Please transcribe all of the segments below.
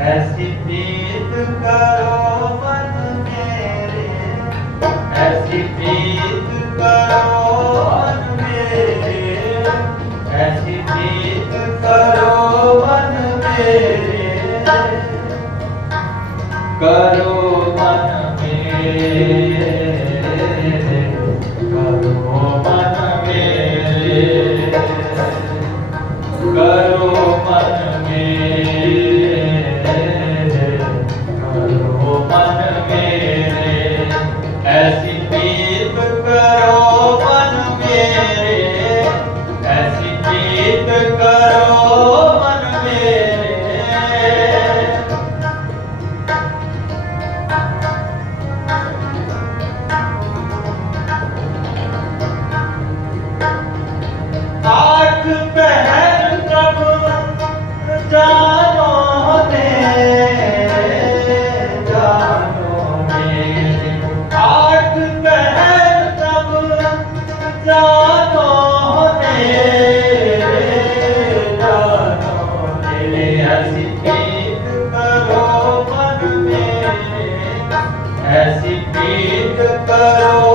ਐਸੀ ਪੀਤ ਕਰੋ ਮਨ ਮੇਰੇ। ਐਸੀ ਪੀਤ ਕਰੋ ਮਨ ਮੇਰੇ। ਐਸੀ ਪੀਤ ਕਰੋ ਮਨ ਮੇਰੇ। ਕਰੋ करो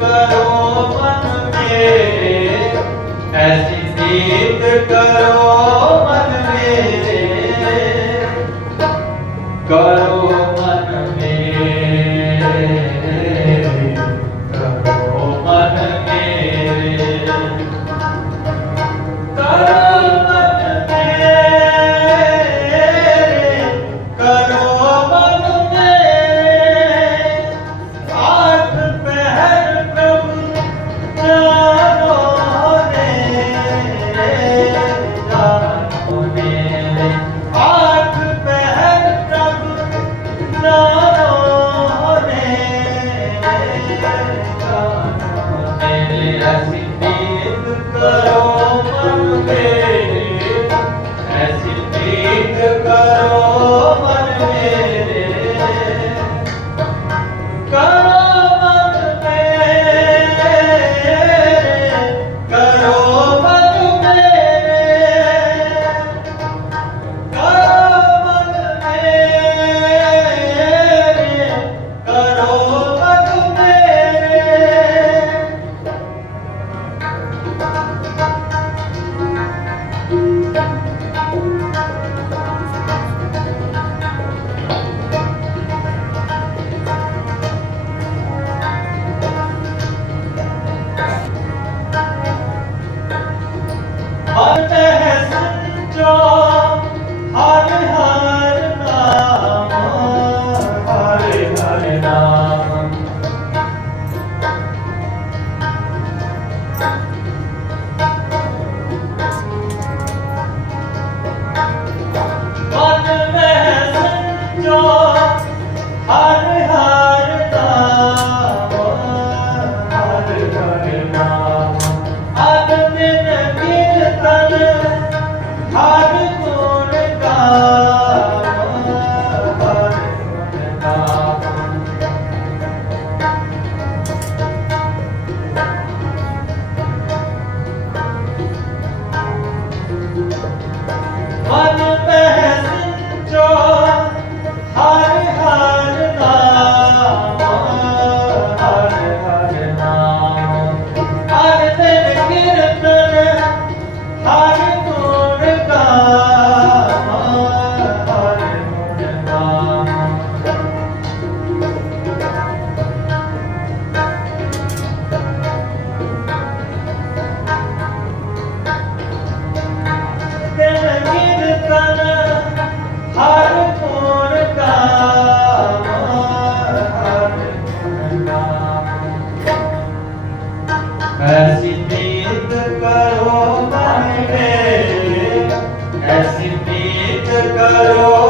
ਕਰੋ ਮਨ ਮੇਰੇ ਐਸੀ ਪ੍ਰੀਤ ਕਰੋ Lord.